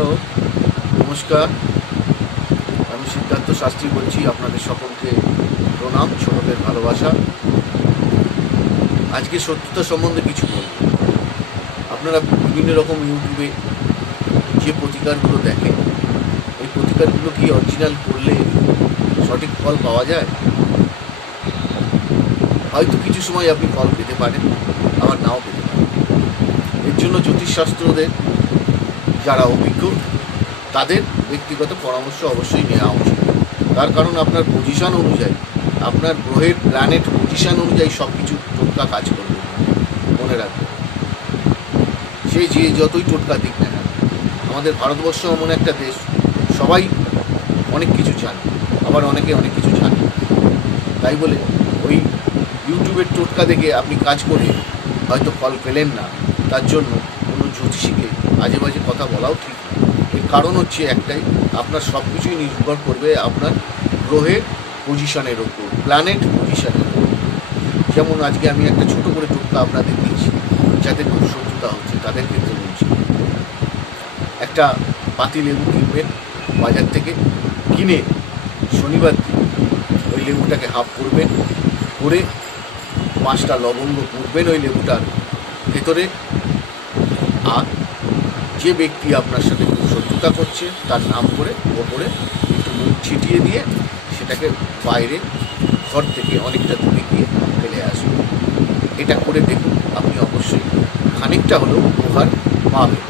Hello, নমস্কার। আমি সিদ্ধার্থ শাস্ত্রী বলছি, আপনাদের সকলকে প্রণাম ছোটদের ভালোবাসা। আজকে সত্যতা সম্বন্ধে কিছু বলব। আপনারা বিভিন্ন রকম ইউটিউবে যে প্রতিকারগুলো দেখেন, এই প্রতিকারগুলো কি অরিজিনাল করলে সঠিক ফল পাওয়া যায়? হয়তো কিছু সময় আপনি ফল পেতে পারেন, আবার নাও পেতে পারেন। এর জন্য জ্যোতিষশাস্ত্রদের যারা অভিজ্ঞ, তাদের ব্যক্তিগত পরামর্শ অবশ্যই নেওয়া উচিত। তার কারণ আপনার পজিশান অনুযায়ী, আপনার গ্রহের প্ল্যানেট পজিশান অনুযায়ী সব কিছু টোটকা কাজ করবে, মনে রাখবে। সে যে যতই টোটকা দিক না আমাদের ভারতবর্ষ এমন একটা দেশ, সবাই অনেক কিছু জানে, আবার অনেকে অনেক কিছু জানে তাই বলে, ওই ইউটিউবের টোটকা দেখে আপনি কাজ করে হয়তো ফল পেলেন না, তার জন্য জ্যোতিষীকে আজে বাজে কথা বলাও ঠিক এর কারণ হচ্ছে একটাই, আপনার সব কিছুই নির্ভর করবে আপনার গ্রহের পজিশনের ওপর প্ল্যানেট পজিশনের ওপর যেমন আজকে আমি একটা ছোট করে টোটকা আপনাদের দিচ্ছি যাদের খুব শত্রুতা হচ্ছে, তাদের ক্ষেত্রে বলছি। একটা পাতি লেবু কিনবেন, বাজার থেকে কিনে শনিবার ওই লেবুটাকে হাফ করবেন, করে পাঁচটা লবঙ্গ পুড়বেন ওই লেবুটার ভেতরে আর যে ব্যক্তি আপনার সাথে শত্রুতা করছে, তার নাম করে ওপরে একটু মুখ ছিটিয়ে দিয়ে সেটাকে বাইরে ঘর থেকে অনেকটা দূরে গিয়ে ফেলে আসবেন এটা করে দেখুন, আপনি অবশ্যই খানিকটা হলেও উপহার পাবেন।